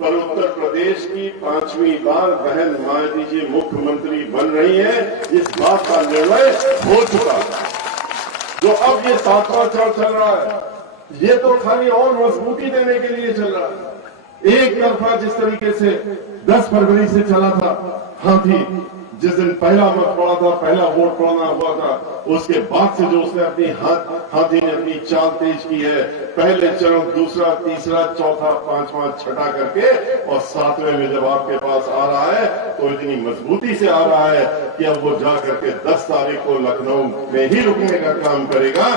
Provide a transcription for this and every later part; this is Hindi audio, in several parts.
पर उत्तर प्रदेश की 5वीं बार बहन मायावती जी मुख्यमंत्री बन रही है, इस बात का निर्णय हो चुका है। जो अब ये 7वां चरण चल रहा है, ये तो खाली और मजबूती देने के लिए चल रहा है। एक तरफा जिस तरीके से 10 फरवरी से चला था हाथी, जिस दिन पहला मत पड़ा था, पहला वोट पड़ना हुआ था, उसके बाद से जो उसने अपनी हाथी ने अपनी चाल तेज की है, पहले चरण, दूसरा, तीसरा, चौथा, पांचवा, छठा करके, और 7वें में जब आपके पास आ रहा है तो इतनी मजबूती से आ रहा है कि अब वो जा करके 10 तारीख को लखनऊ में ही रुकने का काम करेगा,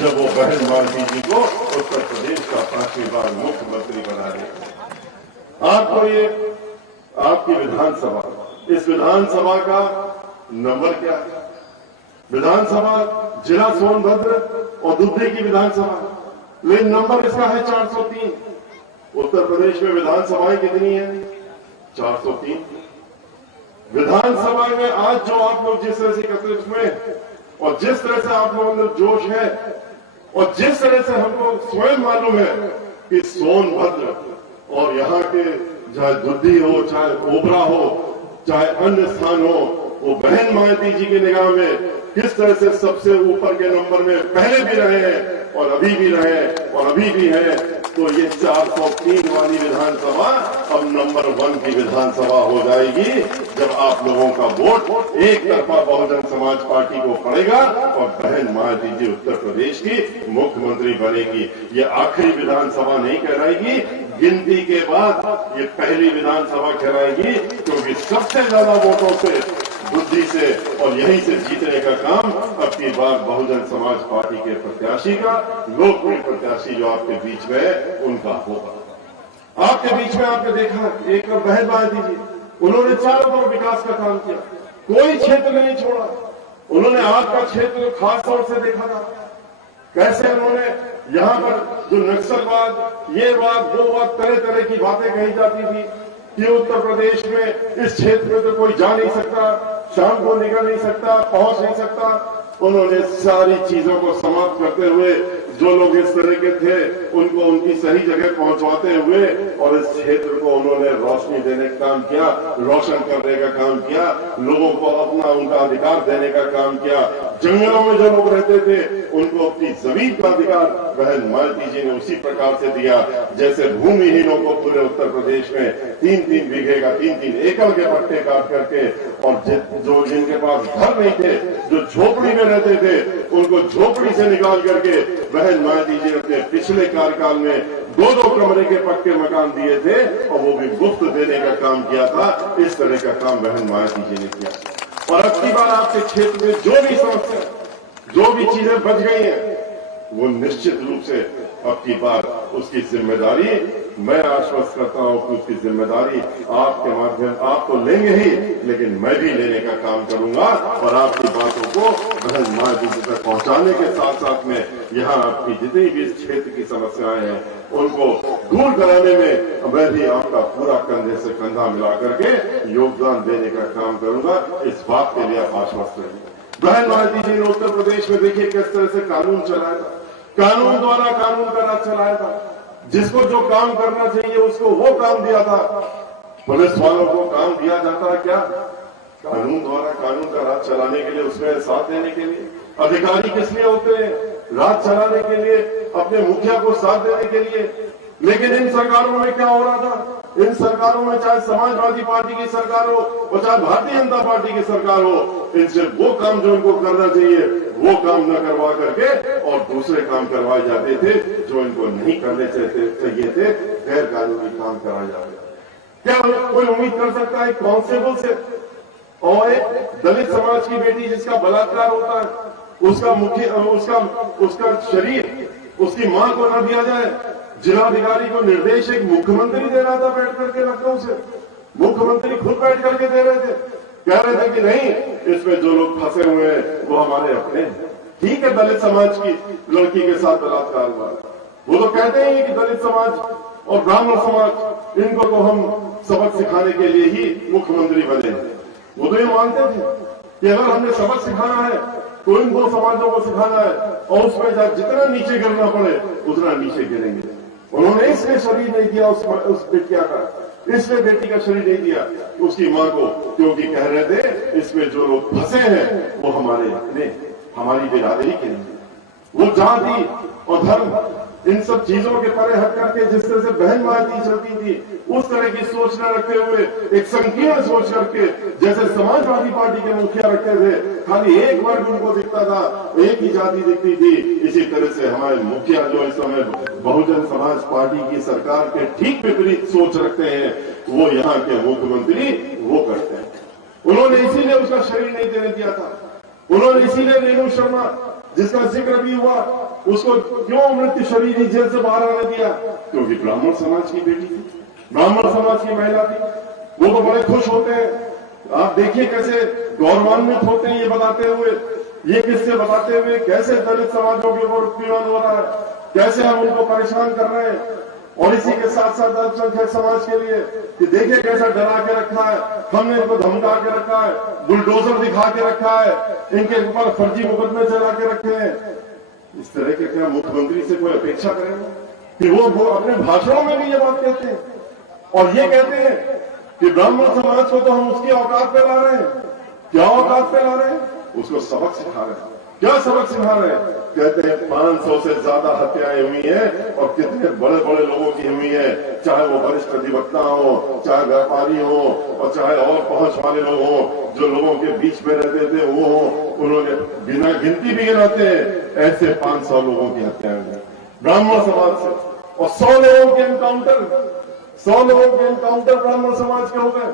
जब वो बहन मायावती जी को उत्तर प्रदेश का 5वीं बार मुख्यमंत्री बना देगा। आपको ये आपकी विधानसभा, इस विधानसभा का नंबर क्या है? विधानसभा जिला सोनभद्र और दुबई की विधानसभा, लेकिन नंबर इसका है 403। उत्तर प्रदेश में विधानसभाएं कितनी है? 403। विधानसभा में आज जो आप लोग जिस तरह से एकत्रित हुए और जिस तरह से आप लोगों में जोश है और जिस तरह से हमको स्वयं मालूम है कि सोनभद्र और यहाँ के चाहे दुद्दी हो, चाहे ओबरा हो, चाहे अन्य स्थान हो, वो बहन मायावती जी की निगाह में किस तरह से सबसे ऊपर के नंबर में पहले भी रहे हैं और अभी भी रहे और अभी भी है। तो ये 403 वाली विधानसभा अब नंबर 1 की विधानसभा हो जाएगी, जब आप लोगों का वोट एक तरफा बहुजन समाज पार्टी को पड़ेगा और बहन मायावती जी उत्तर प्रदेश की मुख्यमंत्री बनेगी। ये आखिरी विधानसभा नहीं कहलाएगी, गिनती के बाद ये पहली विधानसभा कहलाएगी, क्योंकि सबसे ज्यादा वोटों से, बुद्धि से और यहीं से जीतने का काम अब की बार बहुजन समाज पार्टी के प्रत्याशी का, लोकप्रिय प्रत्याशी जो आपके बीच में है, उनका होगा। आपके बीच में आपने देखा एक बहन मायावती जी, उन्होंने चारों तरफ विकास का काम किया, कोई क्षेत्र नहीं छोड़ा। उन्होंने आपका क्षेत्र खास तौर से देखा था, कैसे उन्होंने यहाँ पर जो नक्सलवाद, ये बात, वो बात, तरह तरह की बातें कही जाती थी कि उत्तर प्रदेश में इस क्षेत्र में तो कोई जा नहीं सकता, शाम को निकल नहीं सकता, पहुंच नहीं सकता। उन्होंने सारी चीजों को समाप्त करते हुए जो लोग इस तरह के थे उनको उनकी सही जगह पहुंचवाते हुए और इस क्षेत्र को उन्होंने रोशनी देने का काम किया, रोशन करने का काम किया, लोगों को अपना उनका अधिकार देने का काम किया। जंगलों में जो लोग रहते थे उनको अपनी जमीन का अधिकार बहन मायावती जी ने उसी प्रकार से दिया, जैसे भूमिहीनों को पूरे उत्तर प्रदेश में 3-3 बीघे का 3-3 एकड़ के पट्टे काट करके, और जो जिनके पास घर नहीं थे, जो झोपड़ी में रहते थे, उनको झोपड़ी से निकाल करके बहन मायावती जी ने अपने पिछले कार्यकाल में 2-2 कमरे के पक्के मकान दिए थे और वो भी मुफ्त देने का काम किया था। इस तरह का काम बहन मायावती जी ने किया। और अब की बार आपके क्षेत्र में जो भी समस्या, जो भी चीजें बच गई हैं, वो निश्चित रूप से अब की बार उसकी जिम्मेदारी मैं आश्वस्त करता हूं कि उसकी जिम्मेदारी आपके माध्यम आप तो लेंगे ही, लेकिन मैं भी लेने का काम करूंगा और आपकी बातों को बहन मायावती जी तक पहुंचाने के साथ साथ में यहाँ आपकी जितनी भी इस क्षेत्र की समस्याएं हैं उनको दूर कराने में मैं भी आपका पूरा कंधे से कंधा मिला करके योगदान देने का काम करूंगा। इस बात के लिए आप आश्वस्त रहेंगे। बहन मायावती जी ने उत्तर प्रदेश में देखिए किस तरह से कानून चलाया था, कानून द्वारा कानून का राज चलाया था। जिसको जो काम करना चाहिए उसको वो काम दिया था। पुलिस वालों को काम दिया जाता है क्या? कानून द्वारा कानून का राज चलाने के लिए, उसमें साथ देने के लिए। अधिकारी किस लिए होते हैं? राज चलाने के लिए, अपने मुखिया को साथ देने के लिए। लेकिन इन सरकारों में क्या हो रहा था? इन सरकारों में चाहे समाजवादी पार्टी की सरकार हो और चाहे भारतीय जनता पार्टी की सरकार हो, इनसे वो काम जो इनको करना चाहिए वो काम न करवा करके और दूसरे काम करवाए जाते थे जो इनको नहीं करने चाहिए थे। गैर कानूनी काम कराए जाते। क्या कोई उम्मीद कर सकता है कांस्टेबल से और एक दलित समाज की बेटी जिसका बलात्कार होता है उसका शरीर उसकी मां को न दिया जाए? जिलाधिकारी को निर्देश एक मुख्यमंत्री दे रहा था बैठ करके लखनऊ से, मुख्यमंत्री खुद बैठ करके दे रहे थे, कह रहे थे कि नहीं, इसमें जो लोग फंसे हुए हैं वो हमारे अपने हैं। ठीक है, दलित समाज की लड़की के साथ बलात्कार हुआ, वो तो कहते हैं कि दलित समाज और ब्राह्मण समाज इनको तो हम सबक सिखाने के लिए ही मुख्यमंत्री बने। वो तो ये मानते थे कि अगर हमने सबक सिखाना है तो इन दो समाजों को सिखाना है और उसमें जितना नीचे गिरना पड़े उतना नीचे गिरेंगे। उन्होंने इसलिए शरीर नहीं किया उस बिटिया का इसलिए बेटी का शरीर नहीं दिया उसकी मां को, क्योंकि कह रहे थे इसमें जो लोग फंसे हैं वो हमारे अपने, हमारी बिरादरी के नहीं। वो जाति और धर्म इन सब चीजों के परे हट करके जिस तरह से बहन मायती चलती थी, उस तरह की सोच न रखते हुए एक संकीर्ण सोच करके, जैसे समाजवादी पार्टी के मुखिया रखते थे, खाली एक वर्ग उनको दिखता था, एक ही जाति दिखती थी, इसी तरह से हमारे मुखिया जो इस समय बहुजन समाज पार्टी की सरकार के ठीक विपरीत सोच रखते हैं, वो यहाँ के मुख्यमंत्री वो करते हैं। उन्होंने इसीलिए उसका शरीर नहीं देने दिया था। उन्होंने इसीलिए रेणु शर्मा जिसका जिक्र भी हुआ, उसको क्यों मृत्यु शरीर जेल से बाहर आने दिया? क्योंकि ब्राह्मण समाज की बेटी थी, ब्राह्मण समाज की महिला थी। वो तो बड़े खुश होते हैं। आप देखिए कैसे गौरवान्वित होते हैं ये बताते हुए, ये किससे बताते हुए कैसे दलित समाजों के ऊपर उत्पीड़न हो रहा है, कैसे हम उनको परेशान कर रहे हैं। और इसी के साथ साथ अल्पसंख्यक समाज के लिए कि देखिए कैसा डरा के रखा है, हमने इनको धमका के रखा है, बुलडोजर दिखा के रखा है, इनके ऊपर फर्जी मुकदमे चला के रखे हैं। इस तरह के क्या मुख्यमंत्री से कोई अपेक्षा करेंगे कि वो अपने भाषणों में भी ये बात कहते हैं और ये कहते हैं कि ब्राह्मण समाज को तो हम उसकी औकात पे ला रहे हैं। क्या औकात पे ला रहे हैं? उसको सबक सिखा रहे हैं। क्या सबक सिखा रहे हैं? कहते हैं 500 से ज्यादा हत्याएं हुई हैं और कितने बड़े बड़े लोगों की हुई है, चाहे वो वरिष्ठ अधिवक्ता हो, चाहे व्यापारी हो और चाहे और पहुंच वाले लोग हो, जो लोगों के बीच में रहते थे वो हो, उन्होंने बिना गिनती भी गिनाते हैं ऐसे 500 लोगों की हत्याएं हुई ब्राह्मण समाज से। और 100 लोगों के एनकाउंटर ब्राह्मण समाज के हो गए।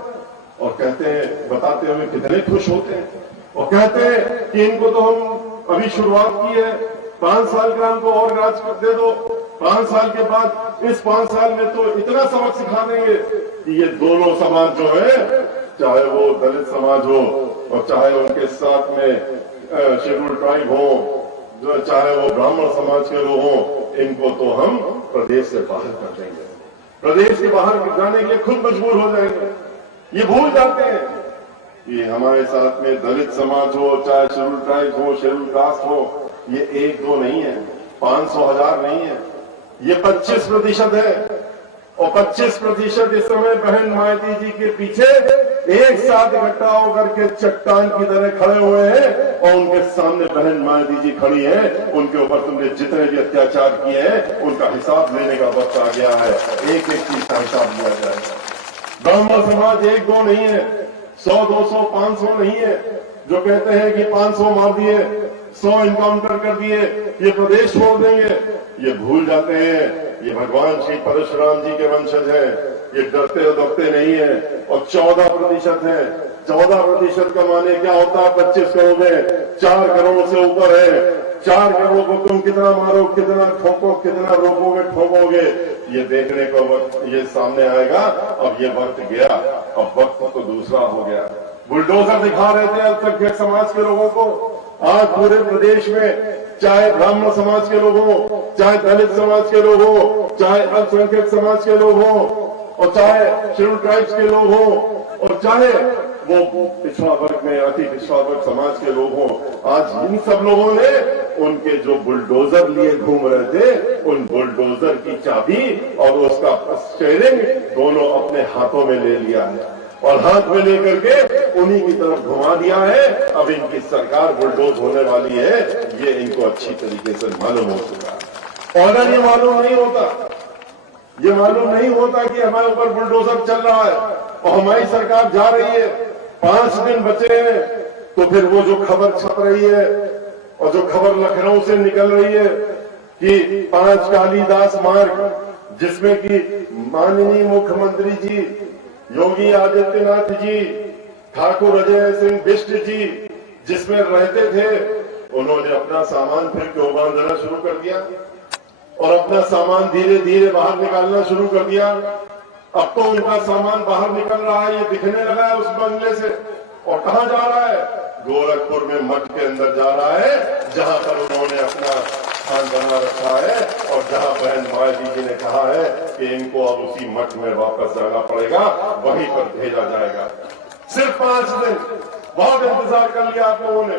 और कहते हैं, बताते हुए कितने खुश होते हैं और कहते हैं कि इनको तो हम अभी शुरुआत की है, 5 साल का हमको और राज कर दे दो, 5 साल के बाद इस 5 साल में तो इतना सबक सिखा देंगे कि ये दोनों समाज जो है, चाहे वो दलित समाज हो और चाहे उनके साथ में शेड्यूल ट्राइब हो, जो चाहे वो ब्राह्मण समाज के लोग हो, इनको तो हम प्रदेश से बाहर कर देंगे। प्रदेश के बाहर जाने के लिए खुद मजबूर हो जाएंगे। ये भूल जाते हैं कि हमारे साथ में दलित समाज हो, चाहे शेड्यूल ट्राइब हो, शेड्यूल कास्ट हो, ये 1-2 नहीं है, 500,000 नहीं है, ये 25% है। और 25% इस समय बहन मायावती जी के पीछे एक साथ इकट्ठा होकर के चट्टान की तरह खड़े हुए हैं और उनके सामने बहन मायावती जी खड़ी है। उनके ऊपर तुमने जितने भी अत्याचार किए हैं उनका हिसाब लेने का वक्त आ गया है। एक एक चीज का हिसाब लिया जाएगा। ब्राह्मण समाज 1-2 नहीं है, 100, 200, 500 नहीं है। जो कहते हैं कि 500 मार दिए, 100 इनकाउंटर कर दिए, ये प्रदेश छोड़ देंगे, ये भूल जाते हैं ये भगवान श्री परशुराम जी के वंशज है। ये डरते और दबते नहीं है। और 14% है। 14% का माने क्या होता है? 25 करोड़ में 4 करोड़ से ऊपर है। 4 करोड़ को तुम कितना मारो, कितना ठोको, कितना रोकोगे, ठोकोगे, ये देखने को वक्त ये सामने आएगा। अब ये वक्त गया, अब वक्त तो दूसरा हो गया। बुलडोजर दिखा रहे थे अल्पसंख्यक समाज के लोगों को। आज पूरे प्रदेश में चाहे ब्राह्मण समाज के लोग हो, चाहे दलित समाज के लोग हो, चाहे अल्पसंख्यक समाज के लोग हो, और चाहे शेड्यूल ट्राइब्स के लोग हो, और चाहे वो पिछड़ा वर्ग में अति पिछड़ा वर्ग समाज के लोग हो, आज इन सब लोगों ने उनके जो बुलडोजर लिए घूम रहे थे, उन बुलडोजर की चाबी और उसका स्टीयरिंग दोनों अपने हाथों में ले लिया है और हाथ में लेकर के उन्हीं की तरफ घुमा दिया है। अब इनकी सरकार बुलडोज होने वाली है, ये इनको अच्छी तरीके से मालूम हो चुका है। और अगर ये मालूम नहीं होता कि हमारे ऊपर बुलडोजर चल रहा है और हमारी सरकार जा रही है, 5 दिन बचे हैं, तो फिर वो जो खबर छप रही है और जो खबर लखनऊ से निकल रही है कि 5 कालीदास मार्ग, जिसमें कि माननीय मुख्यमंत्री जी योगी आदित्यनाथ जी, ठाकुर अजय सिंह बिष्ट जी जिसमें रहते थे, उन्होंने अपना सामान फिर क्यों बांधना शुरू कर दिया और अपना सामान धीरे धीरे बाहर निकालना शुरू कर दिया। अब तो उनका सामान बाहर निकल रहा है, ये दिखने लगा है उस बंगले से। और कहां जा रहा है? गोरखपुर में मठ के अंदर जा रहा है, जहां पर उन्होंने अपना स्थान बना रखा है और जहां बहन मायावती जी ने कहा है कि इनको अब उसी मठ में वापस जाना पड़ेगा, वहीं पर भेजा जाएगा। सिर्फ 5 दिन। बहुत इंतजार कर लिया आप लोगों ने,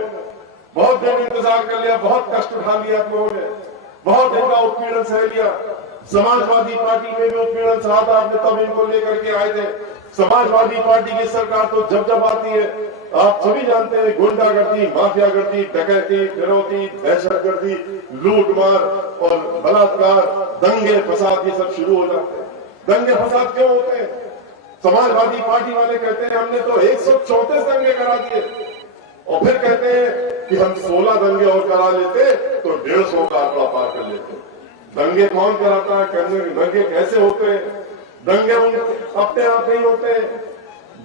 बहुत दिन इंतजार कर लिया, बहुत कष्ट उठा लिया आप लोगों ने, बहुत इनका उत्पीड़न सह लिया। समाजवादी पार्टी में भी उत्पीड़न सहा था आपने, तब इनको लेकर के आए थे। समाजवादी पार्टी की सरकार तो जब आती है आप सभी जानते हैं, गुंडागर्दी, माफियागर्दी, डकैती, फिरौती, दहशतगर्दी, लूटमार और बलात्कार, दंगे फसाद ये सब शुरू हो जाते हैं। दंगे फसाद क्यों होते हैं? समाजवादी पार्टी वाले कहते हैं हमने तो 134 दंगे करा दिए, और फिर कहते हैं कि हम 16 दंगे और करा लेते तो 150 का आंकड़ा पार कर लेते। दंगे कौन कराता है? दंगे कैसे होते हैं? दंगे अपने आप नहीं होते।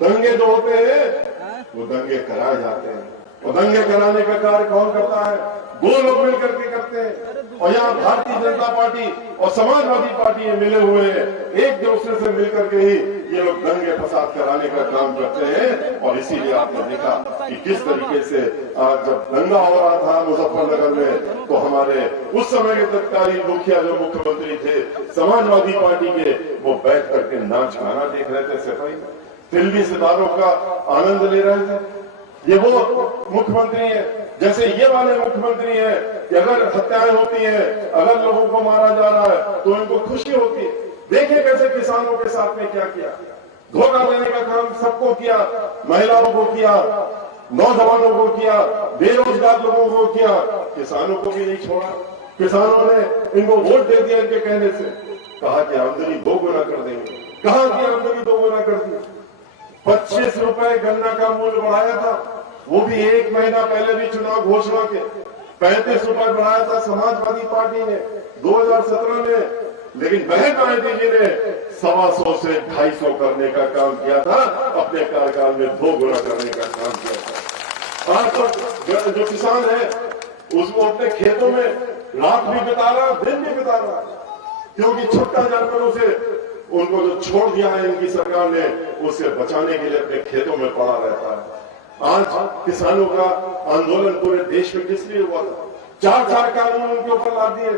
दंगे जो होते हैं वो दंगे कराए जाते हैं, और दंगे कराने का कार्य कौन करता है? दो लोग मिलकर के करते हैं। और यहाँ भारतीय जनता पार्टी और समाजवादी पार्टी मिले हुए हैं, एक दूसरे से मिलकर के ही ये लोग दंगे फसाद कराने का काम करते हैं। और इसीलिए आपने देखा कि किस तरीके से आज जब दंगा हो रहा था मुजफ्फरनगर में, तो हमारे उस समय के तत्कालीन मुखिया जो मुख्यमंत्री थे समाजवादी पार्टी के, वो बैठ करके नाच गाना देख रहे थे, सफाई फिल्मी सितारों का आनंद ले रहे थे। ये वो मुख्यमंत्री है, जैसे ये वाले मुख्यमंत्री है कि अगर हत्याएं होती हैं, अगर लोगों को मारा जा रहा है तो इनको खुशी होती है। देखिए कैसे किसानों के साथ में क्या किया, धोखा देने का काम सबको किया, महिलाओं को किया, नौजवानों को किया, बेरोजगार लोगों को किया, किसानों को भी नहीं छोड़ा। किसानों ने इनको वोट दे दिया इनके कहने से, कहा कि आमदनी 2 गुना कर देंगे। कहां की आमदनी 2 गुना कर दी? 25 रुपए गन्ना का मूल्य बढ़ाया था, वो भी 1 महीना पहले भी चुनाव घोषणा के। 35 रुपए बढ़ाया था समाजवादी पार्टी ने 2017 में, लेकिन बहन मायावती जी ने 125 से 250 करने का काम किया था, अपने कार्यकाल में 2 गुना करने का काम किया था। आज तो जो किसान है उसको अपने खेतों में रात भी बिता रहा, दिन भी बिता रहा, क्योंकि छुट्टा जानवरों से उनको जो छोड़ दिया है इनकी सरकार ने, उसे बचाने के लिए अपने खेतों में पड़ा रहता है। आज किसानों का आंदोलन पूरे देश में किस लिए हुआ था? 4 कानून उनके ऊपर ला दिए।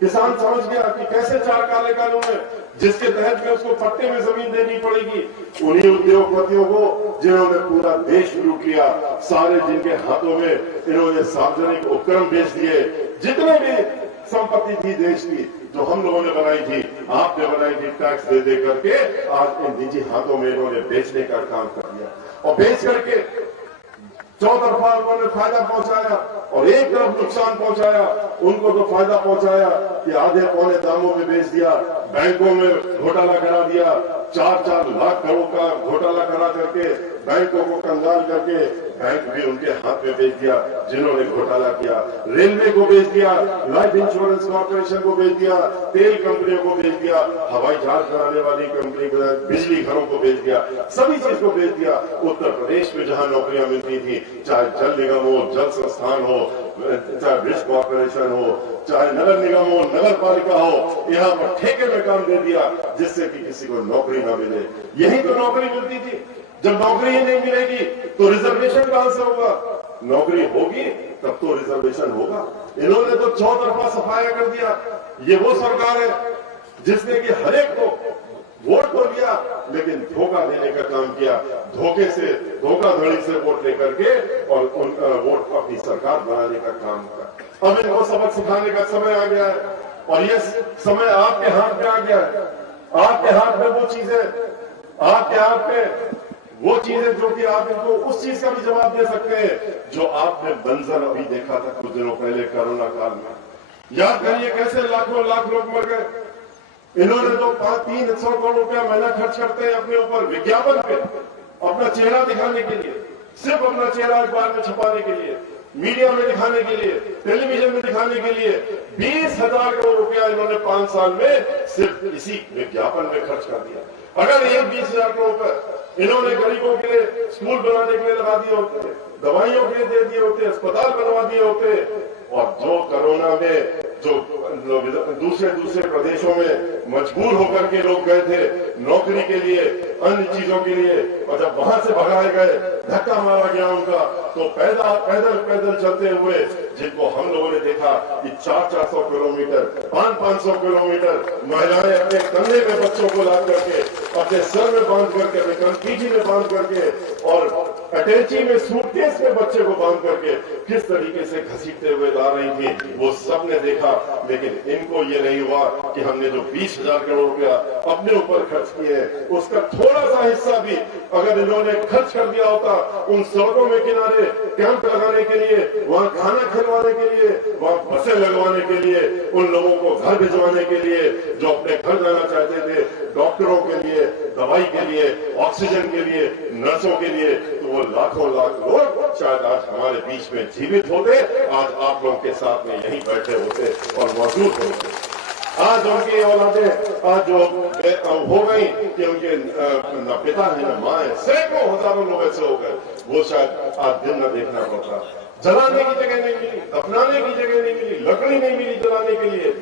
किसान समझ गया कि कैसे 4 काले कानून है, जिसके तहत में उसको पट्टे में जमीन देनी पड़ेगी। उन्हीं उद्योगपतियों को जिन्होंने पूरा देश लूट लिया, सारे जिनके हाथों में इन्होंने सार्वजनिक उपक्रम बेच दिए, जितने भी संपत्ति थी देश की जो हम लोगों ने बनाई थी, आपने बनाई थी टैक्स दे करके, आज इन निजी हाथों में इन्होंने बेचने का काम कर दिया। और बेच करके चौतरफा उन्होंने फायदा पहुंचाया और एक तरफ नुकसान पहुंचाया। उनको तो फायदा पहुंचाया कि आधे पौने दामों में बेच दिया, बैंकों में घोटाला करा दिया, 4-4 लाख करोड़ का घोटाला करा करके बैंकों को कंगाल करके बैंक भी उनके हाथ में बेच दिया जिन्होंने घोटाला किया। रेलवे को बेच दिया, लाइफ इंश्योरेंस कॉर्पोरेशन को बेच दिया, तेल कंपनियों को बेच दिया, हवाई जहाज बनाने वाली कंपनी को, बिजली घरों को बेच दिया, सभी चीज को बेच दिया। उत्तर प्रदेश में जहां नौकरियां मिलती थी, चाहे जल निगम हो, जल संस्थान हो, चाहे ब्रिज कॉर्पोरेशन हो, चाहे नगर निगम हो, नगर पालिका हो, यहाँ पर ठेके में काम दे दिया जिससे कि किसी को नौकरी न मिले। यही तो नौकरी मिलती थी। जब नौकरी ही नहीं मिलेगी तो रिजर्वेशन कहां से होगा? नौकरी होगी तब तो रिजर्वेशन होगा। इन्होंने तो चौतरफा सफाया कर दिया। ये वो सरकार है जिसने कि हर एक को वोट तो लिया लेकिन धोखा देने का काम किया, धोखे से, धोखाधड़ी से वोट लेकर के और उन वोट अपनी सरकार बनाने का काम किया। अब इनको सबक सिखाने का समय आ गया है और ये समय आपके हाथ में आ गया है। आपके हाथ में वो चीजें, आपके हाथ में वो चीजें जो कि आप इनको उस चीज का भी जवाब दे सकते हैं जो आपने मंजर अभी देखा था कुछ दिनों पहले कोरोना काल में। याद करिए कैसे लाखों लाख लोग मर गए। इन्होंने तो 300 करोड़ रुपया महीना खर्च करते हैं अपने ऊपर विज्ञापन पे, अपना चेहरा दिखाने के लिए, सिर्फ अपना चेहरा अखबार में छपाने के लिए, मीडिया में दिखाने के लिए, टेलीविजन में दिखाने के लिए 20,000 करोड़ रुपया इन्होंने 5 साल में सिर्फ इसी विज्ञापन में खर्च कर दिया। अगर ये 20,000 करोड़ रुपए इन्होंने गरीबों के लिए स्कूल बनाने के लिए लगा दिए होते, दवाइयों के लिए दे दिए होते, अस्पताल बनवा दिए होते, और जो कोरोना में जो दूसरे प्रदेशों में मजबूर होकर के लोग गए थे नौकरी के लिए, अन्य चीजों के लिए, और जब वहां से भगाए गए, धक्का मारा गया उनका, तो पैदल चलते हुए जिनको हम लोगों ने देखा कि 400 किलोमीटर, 500 किलोमीटर महिलाएं अपने कंधे में बच्चों को ला करके, अपने सर में बांध करके, अपने कंधीजी में बांध करके और अटैची में सूट सूटकेस में बच्चे को बांध करके किस तरीके से घसीटते हुए ला रही थी, वो सबने देखा। लेकिन इनको ये नहीं हुआ कि हमने जो 20,000 करोड़ रुपया अपने ऊपर खर्च किए हैं, उसका थोड़ा सा हिस्सा भी अगर इन्होंने खर्च कर दिया होता उन सड़कों में किनारे कैंप लगाने के लिए, वहां खाना खिलवाने के लिए, वहां बसें लगवाने के लिए, उन लोगों को घर भिजवाने के लिए जो अपने घर जाना चाहते थे, डॉक्टरों के लिए, दवाई के लिए, ऑक्सीजन के लिए, नर्सों के लिए, तो वो लाखों लाख लोग शायद आज हमारे बीच में जीवित होते, आज आप लोगों के साथ में यहीं बैठे होते और मौजूद होते। आज उनकी औलादें आज जो हो गई कि उनके न पिता है न माँ है, सैकड़ों हजारों लोग ऐसे हो गए, वो शायद आज दिन न देखना पड़ता। जलाने की जगह नहीं मिली, दफनाने की जगह नहीं मिली, लकड़ी नहीं मिली जलाने के लिए,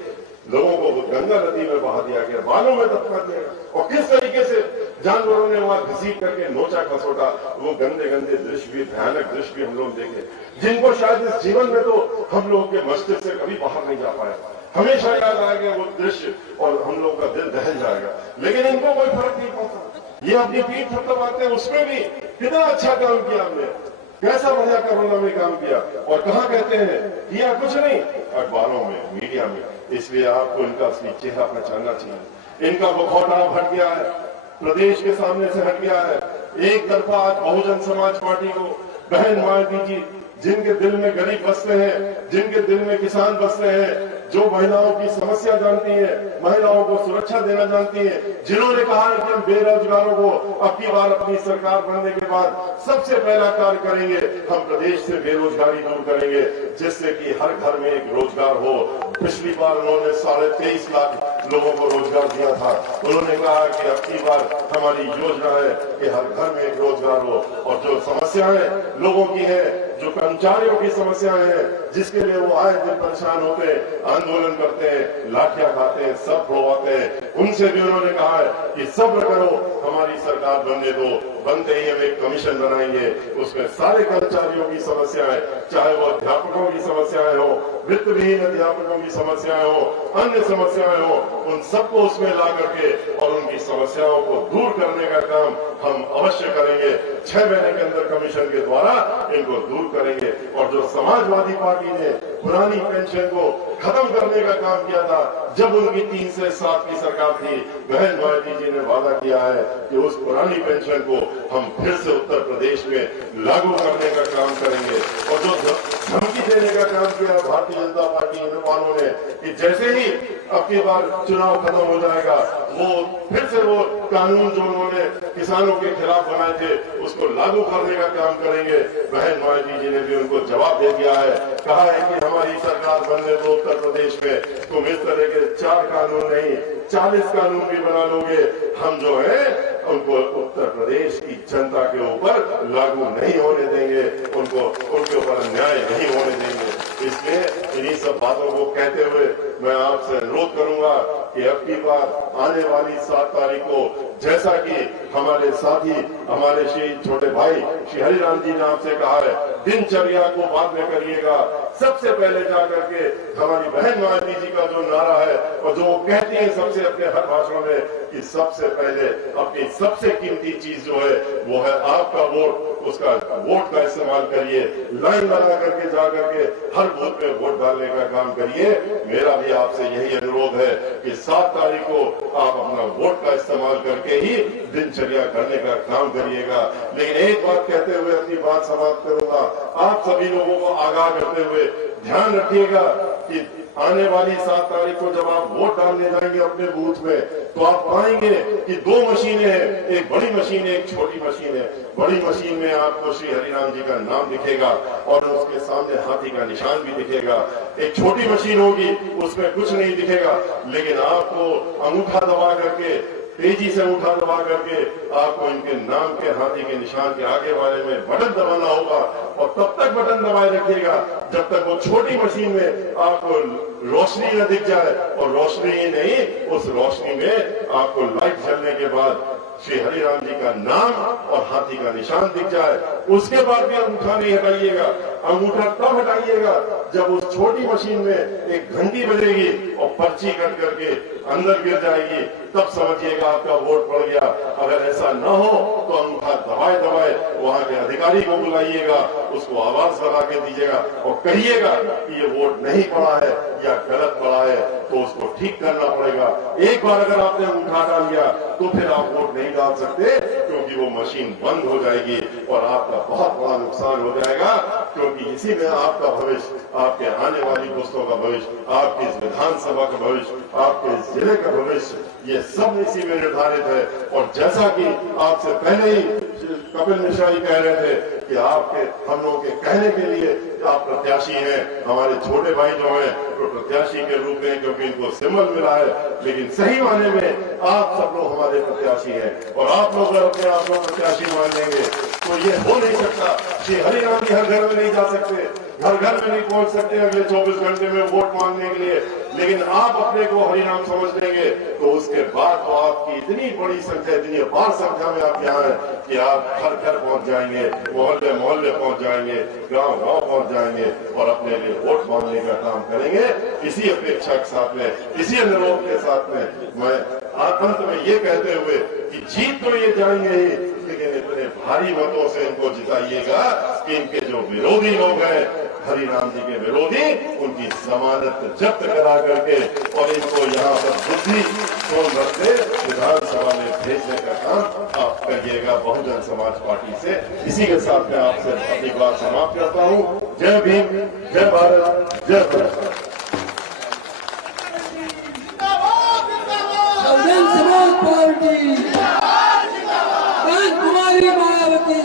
लोगों को गंगा नदी में बहा दिया गया, बालों में दफना दिया। और किस तरीके से जानवरों ने वहां घसीट करके नोचा खसोटा, वो गंदे गंदे दृश्य भी, भयानक दृश्य भी हम लोग देखे, जिनको शायद इस जीवन में तो हम लोग के मस्तिष्क से कभी बाहर नहीं जा पाया। हमेशा याद आएगा वो दृश्य और हम लोग का दिल दहल जाएगा, लेकिन इनको कोई फर्क नहीं पड़ता। ये अपनी पीठ थपथपाते हैं, उसमें भी कितना अच्छा काम किया हमने, कैसा बढ़िया कोरोना में काम किया, और कहा कहते हैं किया कुछ नहीं, अखबारों में, मीडिया में। इसलिए आपको इनका असली चेहरा पहचानना चाहिए। इनका मुखौटा हट गया है, प्रदेश के सामने से हट गया है। एक तरफा आज बहुजन समाज पार्टी को बहन मायावती जी, जिनके दिल में गरीब बसते हैं, जिनके दिल में किसान बसते हैं, जो महिलाओं की समस्या जानती है, महिलाओं को सुरक्षा देना जानती है, जिन्होंने कहा है कि हम बेरोजगारों को अब की बार अपनी सरकार बनने के बाद सबसे पहला कार्य करेंगे, हम प्रदेश से बेरोजगारी दूर करेंगे, जिससे कि हर घर में एक रोजगार हो। पिछली बार उन्होंने 23.5 लाख लोगों को रोजगार दिया था। उन्होंने कहा कि अब की बार हमारी योजना है कि हर घर में एक रोजगार हो, और जो समस्याएं लोगों की है, जो कर्मचारियों की समस्याएं हैं, जिसके लिए वो आए दिन परेशान होते हैं, आंदोलन करते हैं, लाठियां खाते हैं, सब प्रोवाते हैं, उनसे भी उन्होंने कहा है कि सब्र करो, हमारी सरकार बनने दो, बनते ही हम एक कमीशन बनाएंगे, उसमें सारे कर्मचारियों की समस्याएं, चाहे वो अध्यापकों की समस्याएं हो, वित्त विहीन अध्यापकों की समस्याएं हो, अन्य समस्याएं हो, उन सबको उसमें ला करके और उनकी समस्याओं को दूर करने का काम हम अवश्य करेंगे। 6 महीने के अंदर कमीशन के द्वारा इनको दूर करेंगे। और जो समाजवादी पार्टी ने पुरानी पेंशन को खत्म करने का काम किया था, जब उनकी 3 से 7 की सरकार थी, बहन मायावती जी ने वादा किया है कि उस पुरानी पेंशन को हम फिर से उत्तर प्रदेश में लागू करने का काम करेंगे। और जो धमकी देने का काम किया भारतीय जनता पार्टी वालों ने कि जैसे ही अब की बार चुनाव खत्म हो जाएगा, वो फिर से वो कानून जो उन्होंने किसानों के खिलाफ बनाए थे उसको लागू करने का काम करेंगे। बहन मायावती जी ने भी उनको जवाब दे दिया है, कहा है कि हमारी सरकार बनने दो उत्तर प्रदेश में, तुम इस तरह के 4 कानून नहीं 40 कानून भी बना लोगे, हम जो है उनको उत्तर प्रदेश की जनता के ऊपर लागू नहीं होने देंगे, उनको उनके ऊपर अन्याय नहीं होने देंगे। इसलिए इन्हीं सब बातों को कहते हुए मैं आपसे अनुरोध करूंगा कि अब की बार आने वाली 7 तारीख को, जैसा कि हमारे साथी हमारे श्री छोटे भाई श्री हरिराम जी ने आपसे कहा है, दिनचर्या को बाद में करिएगा, सबसे पहले जाकर के हमारी बहन मायावती जी का जो नारा है और जो कहती है सबसे अपने हर भाषण में कि सबसे पहले अपनी सबसे कीमती चीज जो है वो है आपका वोट, उसका वोट का इस्तेमाल करिए, लाइन बना करके जा करके हर बूथ पे वोट डालने का काम करिए। मेरा भी आपसे यही अनुरोध है कि 7 तारीख को आप अपना वोट का इस्तेमाल करके ही दिनचर्या करने का काम करिएगा। लेकिन एक बात कहते हुए अपनी बात समाप्त करूंगा, आप सभी लोगों को आगाह करते हुए ध्यान रखिएगा कि आने वाली 7 तारीख को जब आप वोट डालने जाएंगे अपने बूथ में, तो आप पाएंगे कि 2 मशीनें हैं, एक बड़ी मशीन है, एक छोटी मशीन है। बड़ी मशीन में आपको श्री हरिराम जी का नाम दिखेगा और उसके सामने हाथी का निशान भी दिखेगा। एक छोटी मशीन होगी, उसमें कुछ नहीं दिखेगा, लेकिन आपको अंगूठा दबा करके, तेजी से अंगूठा दबा करके आपको इनके नाम के हाथी के निशान के आगे वाले में बटन दबाना होगा, और तब तक बटन दबाए रखिएगा जब तक वो छोटी मशीन में आपको रोशनी न दिख जाए, और रोशनी ही नहीं, उस रोशनी में आपको लाइट जलने के बाद श्री हरिराम जी का नाम और हाथी का निशान दिख जाए, उसके बाद भी अंगूठा नहीं हटाइएगा। अंगूठा तब हटाइएगा जब उस छोटी मशीन में एक घंटी बजेगी और पर्ची कट करके अंदर गिर जाएगी, तब समझिएगा आपका वोट पड़ गया। अगर ऐसा न हो तो अंगूठा दबाए दबाए वहां के अधिकारी को बुलाइएगा, उसको आवाज लगा के दीजिएगा और कहिएगा कि ये वोट नहीं पड़ा है या गलत पड़ा है, तो उसको ठीक करना पड़ेगा। एक बार अगर आपने अंगूठा डाल दिया तो फिर आप वोट नहीं डाल सकते, क्योंकि वो मशीन बंद हो जाएगी और आपका बहुत बड़ा नुकसान हो जाएगा, क्योंकि इसी में आपका भविष्य, आपके आने वाली पुस्तों का भविष्य, आपकी इस विधानसभा का भविष्य, आपके इस जिले का भविष्य, ये सब इसी में निर्धारित है। और जैसा कि आपसे पहले ही कपिल मिश्रा जी कह रहे थे कि आपके हम लोगों के कहने के लिए आप प्रत्याशी हैं, हमारे छोटे भाई जो हैं तो प्रत्याशी के रूप में, क्योंकि इनको सिंबल मिला है, लेकिन सही मायने में आप सब लोग हमारे प्रत्याशी हैं। और आप लोग अगर अपने आप को प्रत्याशी मान लेंगे तो ये हो नहीं सकता कि हरियाणा जी हर घर में नहीं जा सकते, घर घर में नहीं पहुंच सकते अगले 24 घंटे में वोट मांगने के लिए, लेकिन आप अपने को हरिनाम समझ लेंगे तो उसके बाद तो आपकी इतनी बड़ी संख्या, इतनी अपार संख्या में आप यहाँ हैं कि आप घर घर पहुंच जाएंगे, मोहल्ले मोहल्ले पहुंच जाएंगे, गांव गांव पहुंच जाएंगे और अपने लिए वोट मांगने का काम करेंगे। इसी अपेक्षा के साथ में, इसी अनुरोध के साथ में मैं अंत में ये कहते हुए कि जीत तो ये जाएंगे ही, लेकिन इतने भारी मतों से इनको जिताइएगा कि इनके जो विरोधी लोग हैं, हरिराम जी के विरोधी, उनकी जमानत जब्त करा करके और इनको यहाँ पर बुद्धि सोनभद्र से विधानसभा में भेजने का काम आप करिएगा बहुजन समाज पार्टी से। इसी के साथ मैं आपसे अपनी बात समाप्त करता हूँ। जय भीम, जय भारत, जय भारत। बहुजन समाज पार्टी, कुमारी मायावती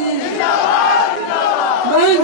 जी,